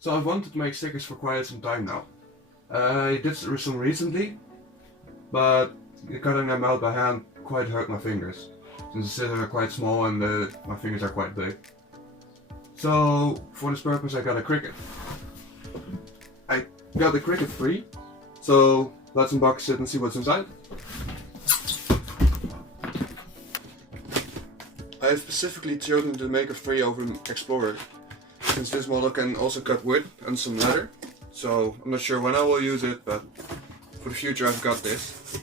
So I've wanted to make stickers for quite some time now. I did some recently, but cutting them out by hand quite hurt my fingers, since the scissors are quite small and my fingers are quite big. So for this purpose I got a Cricut. I got the Cricut free, so let's unbox it and see what's inside. I have specifically chosen the Maker 3 over Explorer, since this model can also cut wood and some leather. So I'm not sure when I will use it, but for the future I've got this.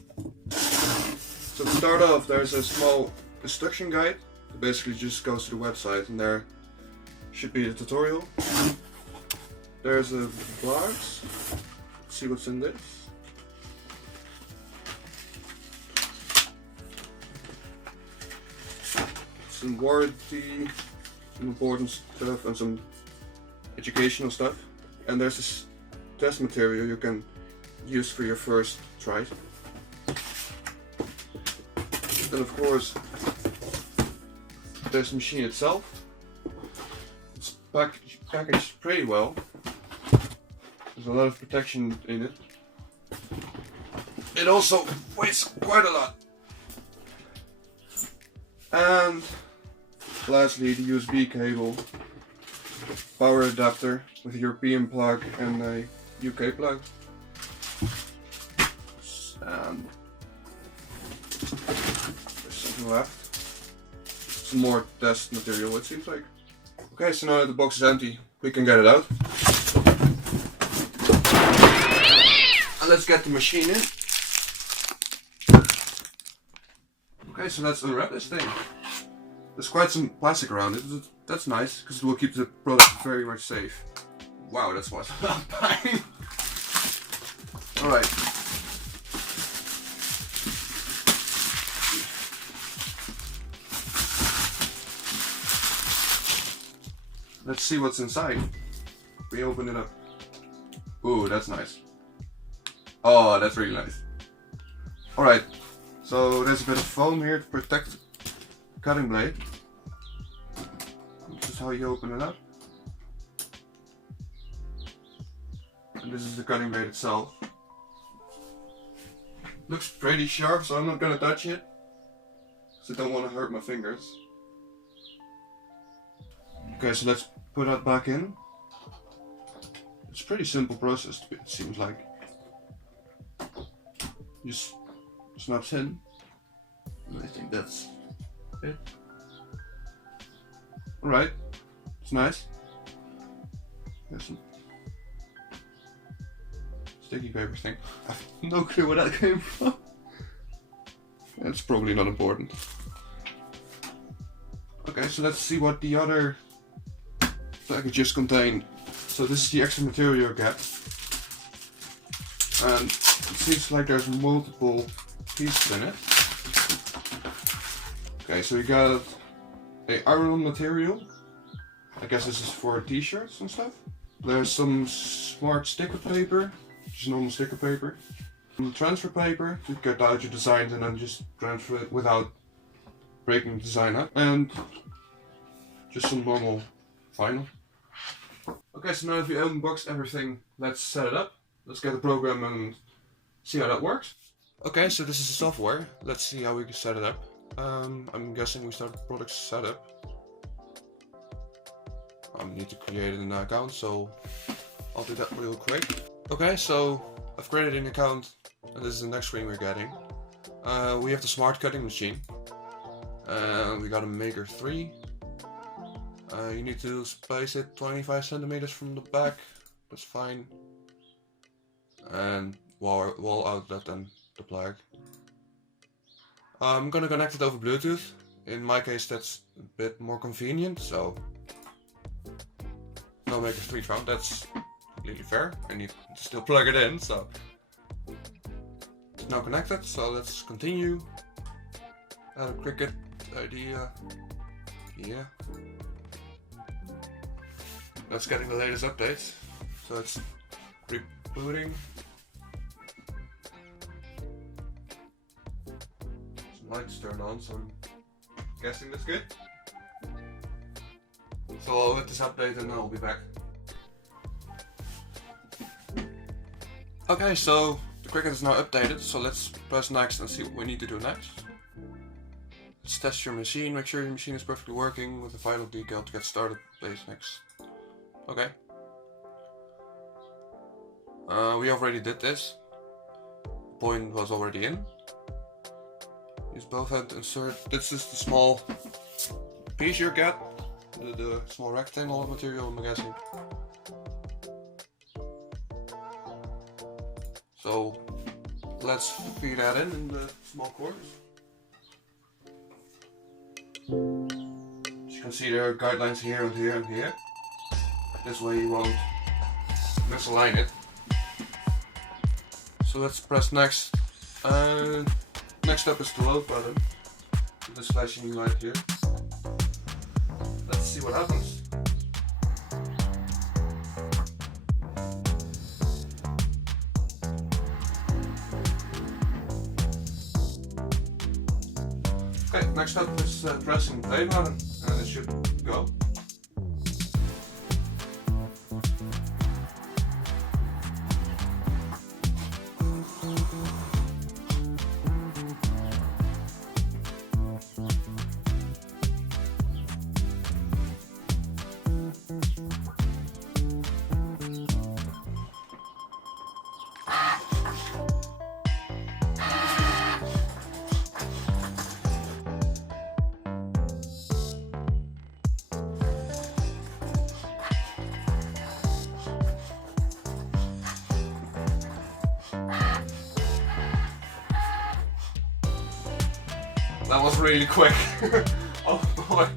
So to start off, there's a small instruction guide that basically just goes to the website, and there should be the tutorial. There's a box. Let's see what's in this. Some warranty, some important stuff, and some educational stuff. And there's this test material you can use for your first try. Then of course there's the machine itself. It's packaged pretty well. There's a lot of protection in it. It also weighs quite a lot. And lastly, the USB cable, power adapter with a European plug and a UK plug. And there's something left. Some more test material, it seems like. Okay, so now that the box is empty, we can get it out. And let's get the machine in. Okay, so let's unwrap this thing. There's quite some plastic around it. That's nice, because it will keep the product very much safe. Wow, that's what's buying. Alright. Let's see what's inside. We open it up. Ooh, that's nice. Oh, that's really nice. Alright, so there's a bit of foam here to protect the cutting blade. This is how you open it up. And this is the cutting blade itself. Looks pretty sharp, so I'm not gonna touch it, because I don't want to hurt my fingers. Okay, so let's put that back in. It's a pretty simple process, it seems like. Just snaps in, and I think that's it. Alright, it's nice. There's some sticky paper thing. I have no clue where that came from. It's probably not important. Okay, so let's see what the other packages contain. So this is the extra material you get. And it seems like there's multiple pieces in it. Okay, so you got a iron material. I guess this is for t-shirts and stuff. There's some smart sticker paper, just normal sticker paper. Some transfer paper to cut out your designs and then just transfer it without breaking the design up. And just some normal vinyl. Okay, so now that we unboxed everything, let's set it up. Let's get the program and see how that works. Okay, so this is the software. Let's see how we can set it up. I'm guessing we start the product setup. I need to create an account, so I'll do that real quick. Okay, so I've created an account, and this is the next screen we're getting. We have the smart cutting machine. We got a Maker 3. You need to space it 25 centimeters from the back. That's fine. And wall outlet and the plug. I'm gonna connect it over Bluetooth. In my case, that's a bit more convenient. So no Maker 3 found. That's completely fair. I need to still plug it in. So it's now connected. So let's continue. Add a Cricut idea. Yeah. That's getting the latest updates. So it's rebooting. Some lights turned on, so I'm guessing that's good. So I'll hit this update and I'll be back. Okay, so the Cricut is now updated, so let's press next and see what we need to do next. Let's test your machine, make sure your machine is perfectly working with the vital decal to get started. Place next. Okay. We already did this. Point was already in. Use both hands to insert. This is the small piece you get. The small rectangle of material, I'm guessing. So let's feed that in the small quarters. As you can see, there are guidelines here and here and here. This way you won't misalign it. So let's press next. Next step is the load button. This flashing light here. Let's see what happens. Okay, next up is pressing the play button, and it should go. That was really quick. Oh boy.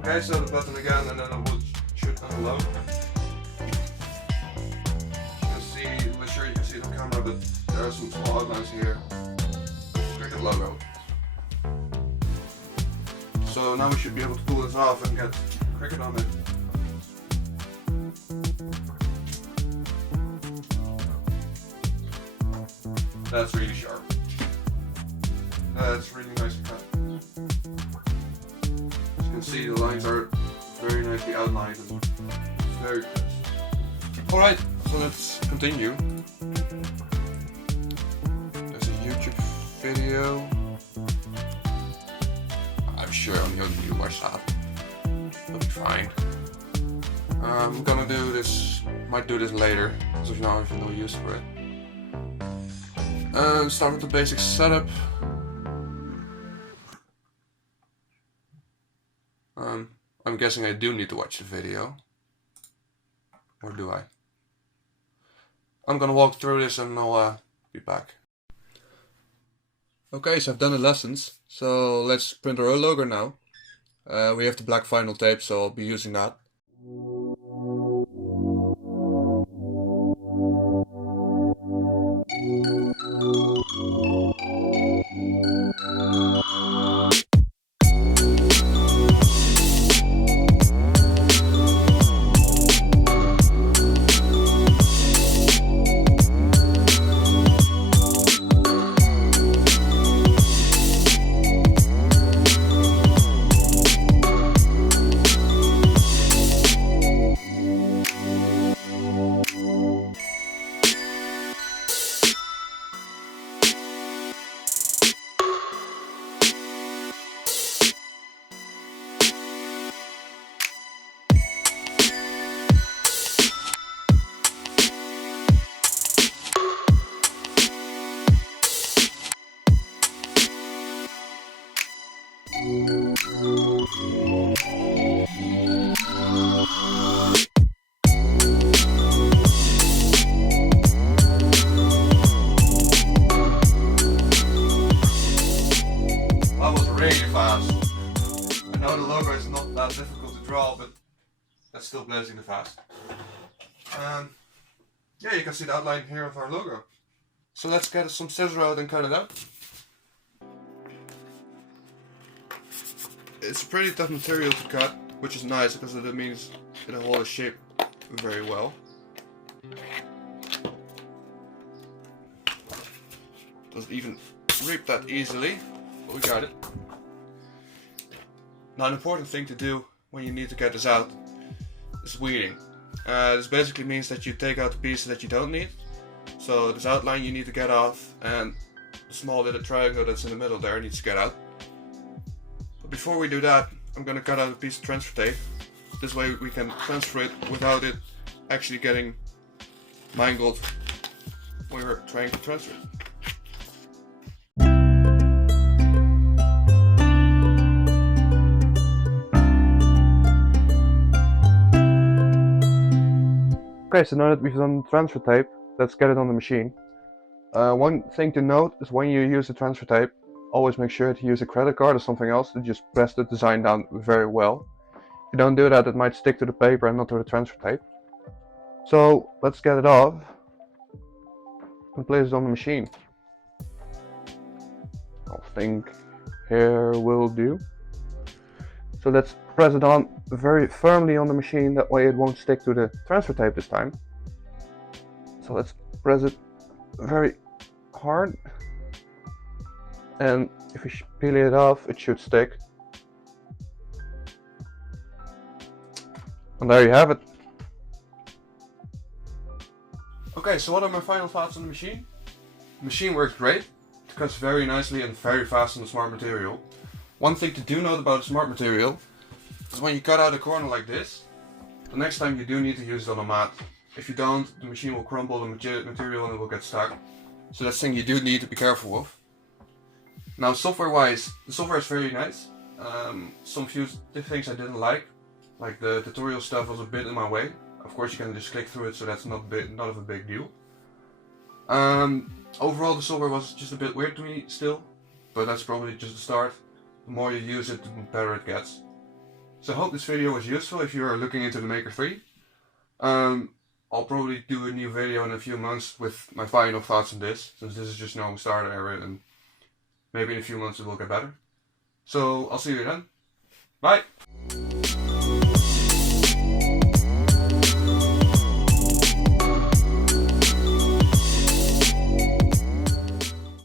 Okay, so the button again, and then it should unload. You can see, I'm sure you can see it on camera, but there are some small outlines here. Cricut logo. So now we should be able to pull this off and get Cricut on it. That's really sharp. That's really nice cut. As you can see, the lines are very nicely outlined and very close. Alright, so let's continue. There's a YouTube video. I'm sure only other you watch that. It'll be fine. I'm gonna do this, might do this later, as of now I have no use for it. Start with the basic setup. I'm guessing I do need to watch the video. Or do I? I'm gonna walk through this and I'll be back. Okay, so I've done the lessons. So let's print our logo now. We have the black vinyl tape, so I'll be using that. Difficult to draw, but that's still blazingly fast. Yeah, you can see the outline here of our logo. So let's get some scissors out and cut it out. It's a pretty tough material to cut, which is nice because it means it'll hold its shape very well. Doesn't even rip that easily, but we got it. Now, an important thing to do when you need to get this out is weeding. This basically means that you take out the pieces that you don't need. So this outline you need to get off, and the small little triangle that's in the middle there needs to get out. But before we do that, I'm going to cut out a piece of transfer tape. This way we can transfer it without it actually getting mangled when we're trying to transfer it. Okay, so now that we've done the transfer tape, let's get it on the machine. One thing to note is when you use the transfer tape, always make sure to use a credit card or something else to just press the design down very well. If you don't do that, it might stick to the paper and not to the transfer tape. So let's get it off and place it on the machine. I think here will do. So let's press it on very firmly on the machine, that way it won't stick to the transfer tape this time. So let's press it very hard, and if we peel it off it should stick. And there you have it. Okay, so what are my final thoughts on the machine? The machine works great. It cuts very nicely and very fast on the smart material. One thing to do note about the smart material is when you cut out a corner like this, the next time you do need to use it on a mat. If you don't, the machine will crumble the material and it will get stuck. So that's something you do need to be careful of. Now software wise, the software is very nice. Some few things I didn't like the tutorial stuff was a bit in my way. Of course you can just click through it, so that's not of a big deal. Overall the software was just a bit weird to me still, but that's probably just the start. The more you use it, the better it gets. So I hope this video was useful if you are looking into the Maker 3. I'll probably do a new video in a few months with my final thoughts on this, since this is just no starter area, and maybe in a few months it will get better. So I'll see you then. Bye!